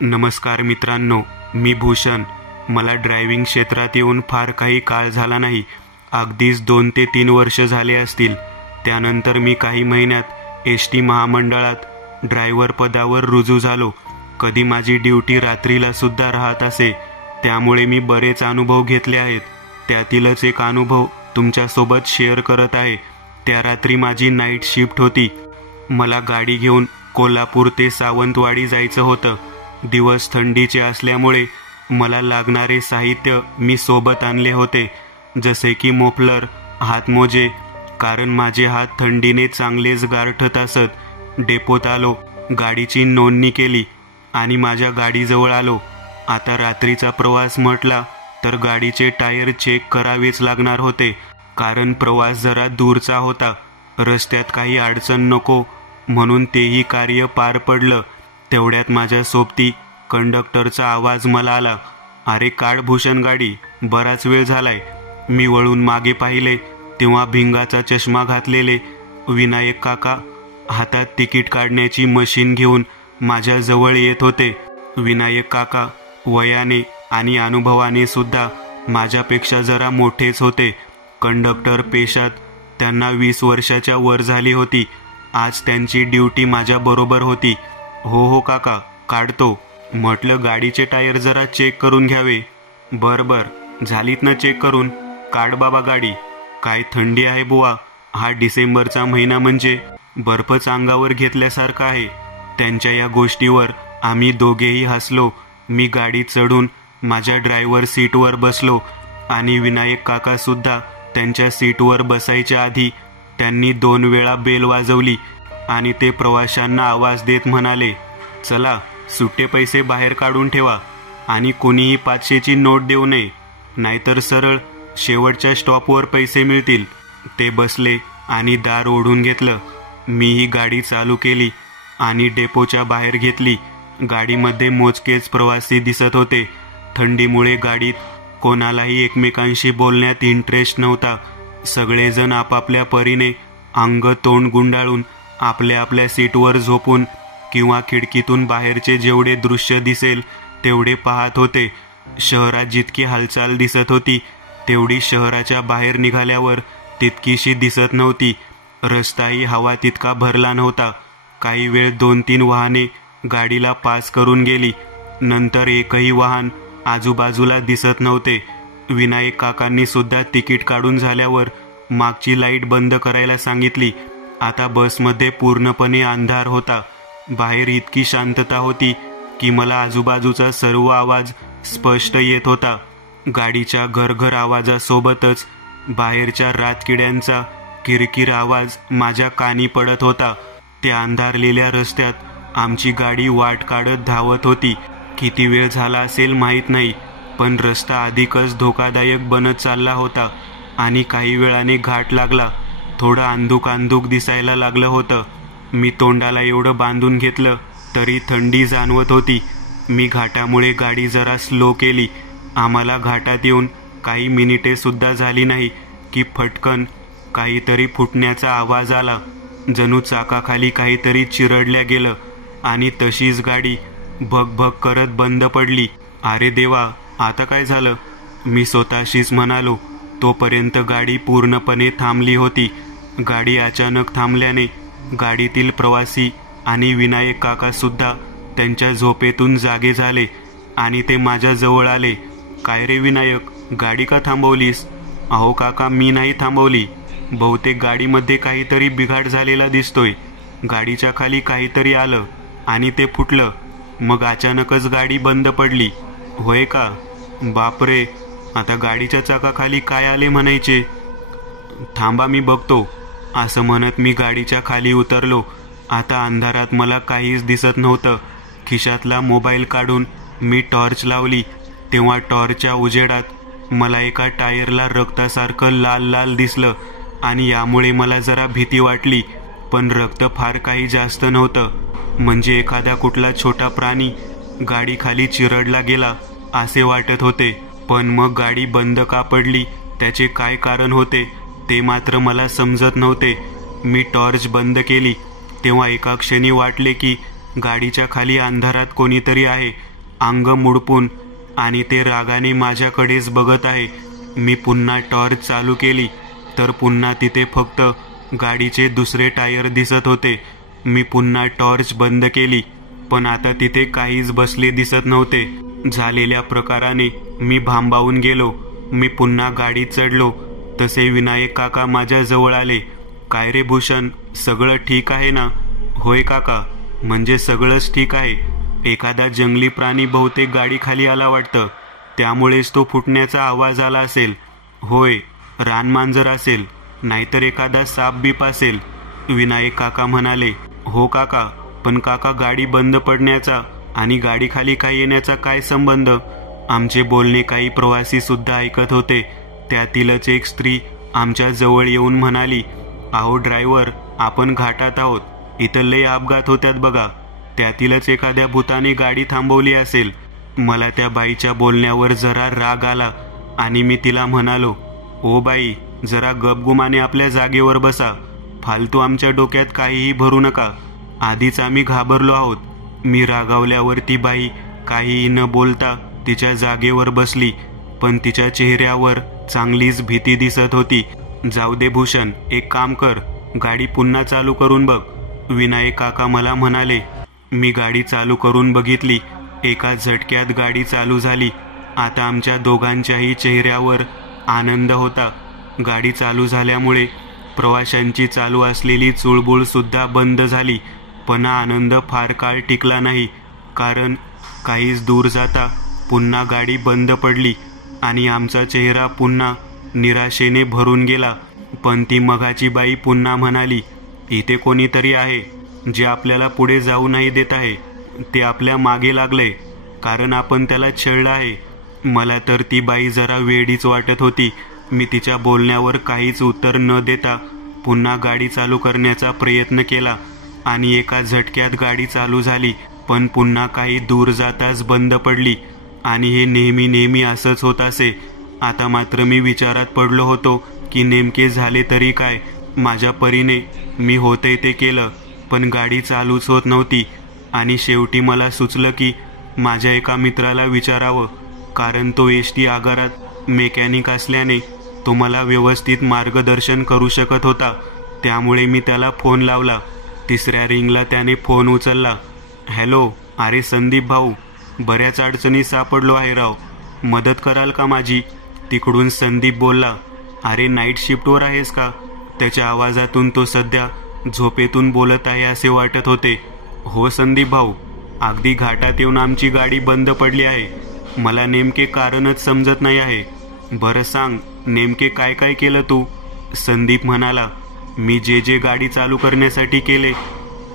नमस्कार मित्रांनो, मी भूषण. मला ड्रायव्हिंग क्षेत्रात येऊन फार काही काळ झाला नाही. अगदीच 2 ते 3 वर्ष झाले असतील. त्यानंतर मी काही महिन्यात एसटी महामंडळात ड्रायव्हर पदावर रुजू झालो. कधी माझी ड्युटी रात्रीला सुद्धा राहत असे, त्यामुळे मी बरेच अनुभव घेतले आहेत. त्यातीलच एक अनुभव तुमच्यासोबत शेअर करत आहे. त्या रात्री माझी नाईट शिफ्ट होती. मला गाडी घेऊन कोल्हापूर ते सावंतवाडी जायचं होतं. दिवस थंडीचे असल्यामुळे मला लागणारे साहित्य मी सोबत आणले होते, जसे की मोफलर, हातमोजे, कारण माझे हात थंडीने चांगलेच गारठत असत. डेपोत आलो, गाडीची नोंदणी केली आणि माझ्या गाडीजवळ आलो. आता रात्रीचा प्रवास म्हटला तर गाडीचे टायर चेक करावेच लागणार होते, कारण प्रवास जरा दूरचा होता. रस्त्यात काही अडचण नको म्हणून तेही कार्य पार पडलं. तेवढ्यात माझ्या सोबती कंडक्टरचा आवाज मला आला, "अरे काढ भूषण गाडी, बराच वेळ झालाय." मी वळून मागे पाहिले तेव्हा भिंगाचा चष्मा घातलेले विनायक काका हातात तिकीट काढण्याची मशीन घेऊन माझ्या जवळ येत होते. विनायक काका वयाने आणि अनुभवाने सुद्धा माझ्यापेक्षा जरा मोठेच होते. कंडक्टर पेशात त्यांना 20 वर्षाच्या वर झाली होती. आज त्यांची ड्युटी माझ्या बरोबर होती. "हो हो काका, काढतो." म्हटलं, "गाडीचे टायर जरा चेक करून घ्यावे." "बर, झालीत ना चेक करून, काढ बाबा गाडी." "काय थंडी आहे बुवा, हा डिसेंबरचा महिना म्हणजे बर्फच अंगावर घेतल्यासारखा आहे." त्यांच्या या गोष्टीवर आम्ही दोघेही हसलो. मी गाडीत चढून माझ्या ड्रायव्हर सीटवर बसलो आणि विनायक काका सुद्धा त्यांच्या सीटवर बसायच्या आधी त्यांनी 2 वेळा बेल वाजवली आणि ते प्रवाशांना आवाज देत म्हणाले, "चला, सुट्टे पैसे बाहेर काढून ठेवा आणि कोणीही 500ची नोट देऊ नये, नाहीतर सरळ शेवटच्या स्टॉपवर पैसे मिळतील." ते बसले आणि दार ओढून घेतलं. मीही गाडी चालू केली आणि डेपोच्या बाहेर घेतली. गाडीमध्ये मोजकेच प्रवासी दिसत होते. थंडीमुळे गाडीत कोणालाही एकमेकांशी बोलण्यात इंटरेस्ट नव्हता. सगळेजण आपापल्या परीने अंग तोंड गुंडाळून आपल्या आपल्या सीटवर झोपून किंवा खिडकीतून बाहेरचे जेवढे दृश्य दिसेल तेवढे पाहत होते. शहरात जितकी हालचाल दिसत होती तेवढी शहराच्या बाहेर निघाल्यावर तितकीशी दिसत नव्हती. रस्ताही हवा तितका भरला नव्हता. काही वेळ 2-3 वाहने गाडीला पास करून गेली. नंतर एकही वाहन आजूबाजूला दिसत नव्हते. विनायक काकांनी सुद्धा तिकीट काढून झाल्यावर मागची लाईट बंद करायला सांगितली. आता बसमध्ये पूर्णपणे अंधार होता. बाहेर इतकी शांतता होती की मला आजूबाजूचा सर्व आवाज स्पष्ट येत होता. गाडीच्या घरघर आवाजासोबतच बाहेरच्या रातकिड्यांचा किरकिर आवाज माझ्या कानी पडत होता. त्या अंधारलेल्या रस्त्यात आमची गाडी वाट काढत धावत होती. किती वेळ झाला असेल माहीत नाही, पण रस्ता अधिकच धोकादायक बनत चालला होता आणि काही वेळाने घाट लागला. थोडं अंधुक दिसायला लागलं होतं. मी तोंडाला एवढं बांधून घेतलं तरी थंडी जाणवत होती. मी घाटामुळे गाडी जरा स्लो केली. आम्हाला घाटात येऊन काही मिनिटे सुद्धा झाली नाही की फटकन काहीतरी फुटण्याचा आवाज आला. जणू चाकाखाली काहीतरी चिरडल्या गेलं आणि तशीच गाडी भग करत बंद पडली. "अरे देवा, आता काय झालं?" मी स्वतःशीच म्हणालो. तोपर्यंत गाडी पूर्णपणे थांबली होती. गाडी अचानक थांबल्याने गाडीतील प्रवासी आणि विनायक काका सुद्धा त्यांच्या झोपेतून जागे झाले आणि ते माझ्या जवळ आले. "काय रे विनायक, गाडी का थांबवलीस?" "अहो काका, मी नाही थांबवली. बहुतेक गाडीमध्ये काहीतरी बिघाड झालेला दिसतोय. गाडीच्या खाली काहीतरी आलं आणि ते फुटलं. मग अचानकच गाडी बंद पडली." "होय का? बापरे, आता गाडीच्या चाकाखाली काय आले म्हणायचे? थांबा मी बघतो." असं म्हणत मी गाडीच्या खाली उतरलो. आता अंधारात मला काहीच दिसत नव्हतं. खिशातला मोबाईल काढून मी टॉर्च लावली. तेव्हा टॉर्चच्या उजेडात मला एका टायरला रक्तासारखं लाल दिसलं आणि यामुळे मला जरा भीती वाटली. पण रक्त फार काही जास्त नव्हतं, म्हणजे एखादा कुठला छोटा प्राणी गाडीखाली चिरडला गेला असे वाटत होते. पण मग गाडी बंद का पडली त्याचे काय कारण होते ते मात्र मला समजत नव्हते. मी टॉर्च बंद केली तेव्हा एका क्षणी वाटले की गाडीच्या खाली अंधारात कोणीतरी आहे, अंग मुडपून, आणि ते रागाने माझ्याकडेच बघत आहे. मी पुन्हा टॉर्च चालू केली तर पुन्हा तिथे फक्त गाडीचे दुसरे टायर दिसत होते. मी पुन्हा टॉर्च बंद केली, पण आता तिथे काहीच बसले दिसत नव्हते. झालेल्या प्रकाराने मी भांबावून गेलो. मी पुन्हा गाडीत चढलो तसे विनायक काका माझ्या जवळ आले. काय रे भूषण, सगळं ठीक आहे ना? होय काका, म्हणजे सगळंच ठीक आहे. एखादा जंगली प्राणी बहुतेक गाडी खाली आला वाटतं, त्यामुळेच तो फुटण्याचा आवाज आला असेल. होय, रानमांजर असेल, नाहीतर एखादा साप बीप असेल, विनायक काका म्हणाले. हो काका, पण काका गाडी बंद पडण्याचा आणि गाडी खाली काय येण्याचा काय संबंध? आमचे बोलणे काही प्रवासी सुद्धा ऐकत होते. त्यातीलच एक स्त्री आमच्या जवळ येऊन म्हणाली, अहो ड्रायव्हर, आपण घाटात आहोत, इथं लय अपघात होत्यात बघा. त्यातीलच एखाद्या भूताने गाडी थांबवली असेल. मला त्या बाईच्या बोलण्यावर जरा राग आला आणि मी तिला म्हणालो, ओ बाई, जरा गपगुमाने आपल्या जागेवर बसा. फालतू आमच्या डोक्यात काहीही भरू नका. आधीच आम्ही घाबरलो आहोत. मी रागावल्यावर ती बाई काहीही न बोलता तिच्या जागेवर बसली, पण तिच्या चेहऱ्यावर चांगलीच भीती दिसत होती. जाऊ दे भूषण, एक काम कर, गाडी पुन्हा चालू करून बघ, विनायक काका मला म्हणाले. मी गाडी चालू करून बघितली. एका झटक्यात गाडी चालू झाली. आता आमच्या दोघांच्याही चेहऱ्यावर आनंद होता. गाडी चालू झाल्यामुळे प्रवाशांची चालू असलेली चुळबुळ सुद्धा बंद झाली. पण आनंद फार काळ टिकला नाही, कारण काहीच दूर जाता पुन्हा गाडी बंद पडली आणि आमचा चेहरा पुन्हा निराशेने भरून गेला. पण ती मगाची बाई पुन्हा म्हणाली, इथे कोणीतरी आहे जे आपल्याला पुढे जाऊ नाही देत आहे. ते आपल्या मागे लागले कारण आपण त्याला छळलं आहे. मला तर ती बाई जरा वेडीच वाटत होती. मी तिच्या बोलण्यावर काहीच उत्तर न देता पुन्हा गाडी चालू करण्याचा प्रयत्न केला आणि एका झटक्यात गाडी चालू झाली, पण पुन्हा काही दूर जाताच बंद पडली. आणि हे नेहमी नेहमी असंच होत असे. आता मात्र मी विचारात पडलो होतो की नेमके झाले तरी काय. माझ्या परीने मी होते ते केलं, पण गाडी चालूच होत नव्हती. आणि शेवटी मला सुचलं की माझ्या एका मित्राला विचारावं, कारण तो एसटी आगारात मेकॅनिक असल्याने तो मला व्यवस्थित मार्गदर्शन करू शकत होता. त्यामुळे मी त्याला फोन लावला. तिसऱ्या रिंगला त्याने फोन उचलला. हॅलो, अरे संदीप भाऊ, बऱ्याच अडचणी सापडलो आहे राव, मदत कराल का माझी? तिकडून संदीप बोलला. अरे नाईट शिफ्टवर आहेस का? त्याच्या आवाजातून तो सध्या झोपेतून बोलत आहे असे वाटत होते. हो संदीप भाऊ, अगदी घाटात येऊन आमची गाडी बंद पडली आहे. मला नेमके कारणच समजत नाही आहे. बरं सांग, नेमके काय काय केलं तू? संदीप म्हणाला. मी जे गाडी चालू करण्यासाठी केले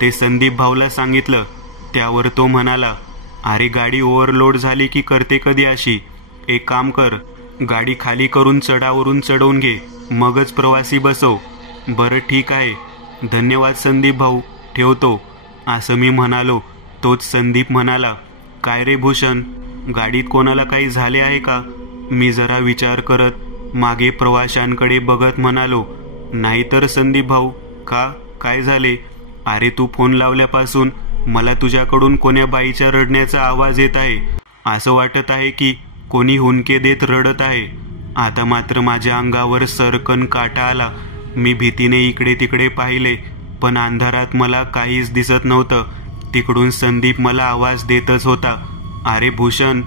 ते संदीप भाऊला सांगितलं. त्यावर तो म्हणाला, अरे गाडी ओव्हरलोड झाली की करते कधी अशी? एक काम कर, गाडी खाली करून चढावरून चढवून घे, मगच प्रवासी बसव. बरं ठीक आहे, धन्यवाद संदीप भाऊ, ठेवतो, असं मी म्हणालो. तोच संदीप म्हणाला, काय रे भूषण, गाडीत कोणाला काही झाले आहे का? मी जरा विचार करत मागे प्रवाशांकडे बघत म्हणालो, नाही तर संदीप भाऊ, का, काय झाले? अरे तू फोन लावल्यापासून मला तुझ्याकडून कोण्या बाईच्या रडण्याचा आवाज येत आहे. असं वाटत आहे की कोणी हुंदके देत रडत आहे. आता मात्र माझ्या अंगावर सरकन काटा आला. मी भीतीने इकडे तिकडे पाहिले, पण अंधारात मला काहीच दिसत नव्हतं. तिकडून संदीप मला आवाज देतच होता. अरे भूषण,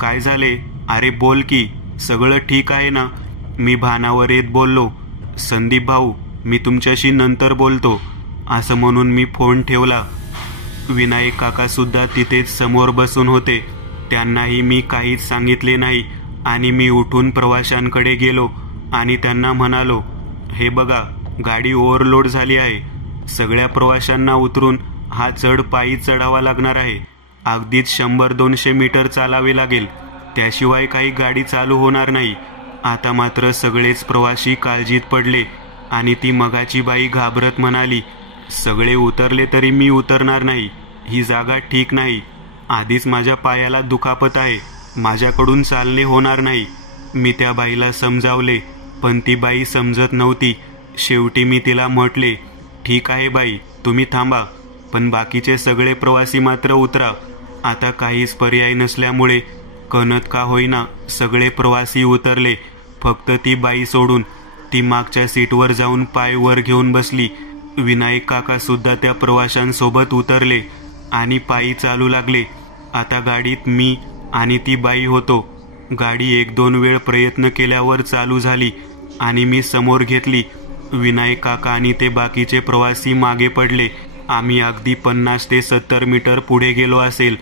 काय झाले? अरे बोल की, सगळं ठीक आहे ना? मी भानावर येत बोललो. संदीप भाऊ, मी तुमच्याशी नंतर बोलतो, असं म्हणून मी फोन ठेवला. विनायक काका सुद्धा तिथेच समोर बसून होते. त्यांनाही मी काहीच सांगितले नाही आणि मी उठून प्रवाशांकडे गेलो आणि त्यांना म्हणालो, हे बघा, गाडी ओव्हरलोड झाली आहे. सगळ्या प्रवाशांना उतरून हा चढ पायी चढावा लागणार आहे. अगदीच 100-200 मीटर चालावे लागेल, त्याशिवाय काही गाडी चालू होणार नाही. आता मात्र सगळेच प्रवासी काळजीत पडले आणि ती मगाची बाई घाबरत म्हणाली, सगळे उतरले तरी मी उतरणार नाही. ही जागा ठीक नाही. आधीच माझ्या पायाला दुखापत आहे, माझ्याकडून चालणे होणार नाही. मी त्या बाईला समजावले, पण ती बाई समजत नव्हती. शेवटी मी तिला म्हटले, ठीक आहे बाई, तुम्ही थांबा, पण बाकीचे सगळे प्रवासी मात्र उतरा. आता काहीच पर्याय नसल्यामुळे कणत का होईना सगळे प्रवासी उतरले, फक्त ती बाई सोडून. ती मागच्या सीटवर जाऊन पाय वर घेऊन बसली. विनायक काका सुद्धा त्या प्रवाशांसोबत उतरले आणि पायी चालू लागले. आता गाडीत मी आणि ती बाई होतो. गाडी 1-2 वेळ प्रयत्न केल्यावर चालू झाली आणि मी समोर घेतली. विनायक काका आणि ते बाकीचे प्रवासी मागे पडले. आम्ही अगदी 50 ते 70 मीटर पुढे गेलो असेल,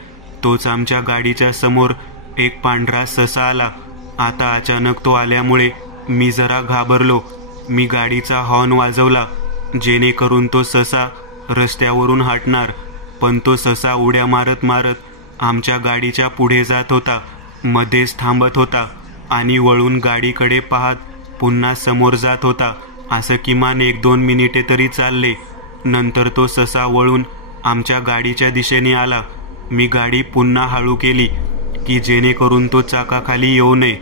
तोच आमच्या गाडीच्या समोर एक पांढरा ससा आला. आता अचानक तो आल्यामुळे मी जरा घाबरलो. मी गाडीचा हॉर्न वाजवला जेणेकरून तो ससा रस्त्यावरून हटणार, पण तो ससा उड्या मारत मारत आमच्या गाडीच्या पुढे जात होता, मध्येच थांबत होता आणि वळून गाडीकडे पाहत पुन्हा समोर जात होता. असं किमान 1-2 मिनिटे तरी चालले. नंतर तो ससा वळून आमच्या गाडीच्या दिशेने आला. मी गाडी पुन्हा हळू केली की जेणेकरून तो चाकाखाली येऊ नये.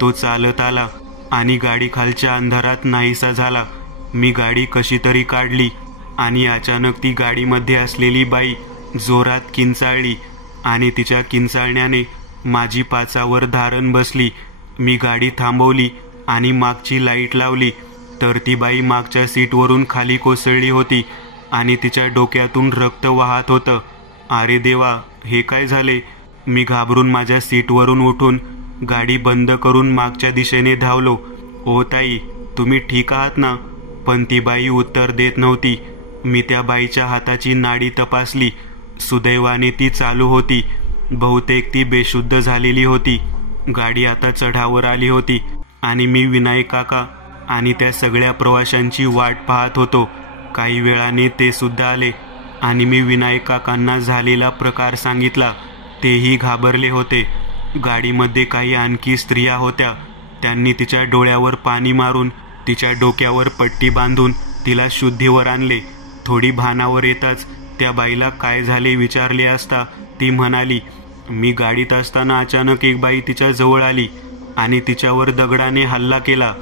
तो चालत आला आणि गाडी खालच्या अंधारात नाहीसा झाला. मी गाडी कशी तरी काढली आणि अचानक ती गाडीमध्ये असलेली बाई जोरात किंचाळली आणि तिच्या किंचाळण्याने माझी पाचावर धारण बसली. मी गाडी थांबवली आणि मागची लाईट लावली तर ती बाई मागच्या सीटवरून खाली कोसळली होती आणि तिच्या डोक्यातून रक्त वाहत होतं. अरे देवा, हे काय झाले? मी घाबरून माझ्या सीटवरून उठून गाडी बंद करून मागच्या दिशेने धावलो. ओ ताई, तुम्ही ठीक आहात ना? पण ती बाई उत्तर देत नव्हती. मी त्या बाईच्या हाताची नाडी तपासली. सुदैवाने ती चालू होती. बहुतेक ती बेशुद्ध झालेली होती. गाडी आता चढावर आली होती आणि मी विनायक काका आणि त्या सगळ्या प्रवाशांची वाट पाहत होतो. काही वेळाने ते सुद्धा आले आणि मी विनायक काकांना झालेला प्रकार सांगितला. तेही घाबरले होते. गाडीमध्ये काही आणखी स्त्रिया होत्या. त्यांनी तिच्या डोळ्यावर पाणी मारून तिच्या डोक्यावर पट्टी बांधून तिला शुद्धीवर आणले. थोडी भानावर येताच त्या बाईला काय झाले विचारले असता ती म्हणाली, मी गाडीत असताना अचानक एक बाई तिच्या जवळ आली आणि तिच्यावर दगडाने हल्ला केला.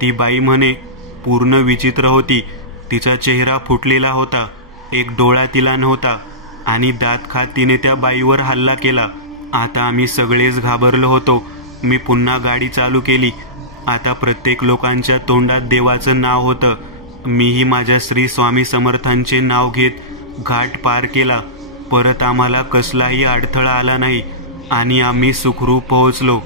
ती बाई म्हणे पूर्ण विचित्र होती. तिचा चेहरा फुटलेला होता, एक डोळा तिला नव्हता आणि दात खात तिने त्या बाईवर हल्ला केला. आता आम्ही सगळेच घाबरलो होतो. मी पुन्हा गाडी चालू केली. आता प्रत्येक लोकांच्या तोंडात देवाचं नाव होतं. मीही माझ्या श्री स्वामी समर्थांचे नाव घेत घाट पार केला. परत आम्हाला कसलाही अडथळा आला नाही आणि आम्ही सुखरूप पोहोचलो.